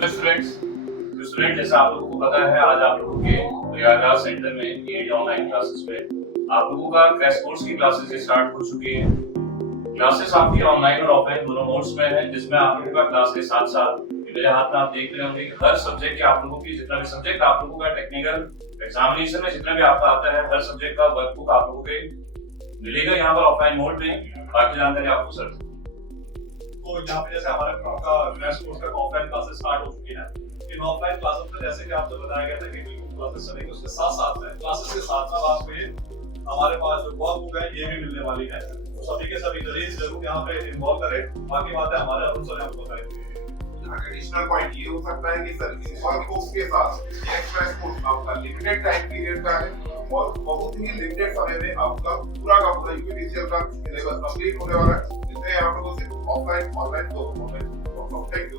Student जैसा आप लोगों को पता है, आज आप लोगों के प्रयागराज सेंटर में ये ऑनलाइन क्लासेस में आप लोगों का क्रैश कोर्स की क्लासेस स्टार्ट हो चुकी है। क्लासेस आपकी ऑनलाइन और ऑफलाइन दोनों मोड्स में है, जिसमें आप लोगों का क्लास के साथ साथ मेरे हाथ में आप देख रहे होंगे कि हर सब्जेक्ट के आप लोगों की जितना भी सब्जेक्ट आप लोगों का टेक्निकल एग्जामिनेशन में जितना भी आपका आता है, हर सब्जेक्ट का वर्कबुक आप लोगों के मिलेगा यहाँ पर ऑफलाइन मोड में। बाकी जानकारी आपको सर। तो यहाँ पे जैसे हमारे आपका क्रैश कोर्स का ऑफलाइन क्लासेस स्टार्ट हो चुकी है। इन ऑफलाइन क्लासेस में जैसे कि आपको बताया गया था कि बिल्कुल क्लासेस चलेंगे, उसके साथ साथ में क्लासेस के साथ साथ आपको हमारे पास जो वर्कबुक है ये भी मिलने वाली है। तो सभी के सभी जरूर जरूर यहाँ पे इन्वॉल्व करें। बाकी बातें हमारे अरुण सर आपको बताएंगे। एडिशनल पॉइंट ये हो सकता है कि सर इस वर्कबुक के साथ ये क्रैश कोर्स आपका लिमिटेड टाइम पीरियड का है और बहुत ही लिमिटेड समय में आपका पूरा का पूरा यूपीसीएल का सिलेबस कंप्लीट होने वाला है, जिसमें आप लोगों से ऑफलाइन ऑनलाइन दोनों थैंक यू।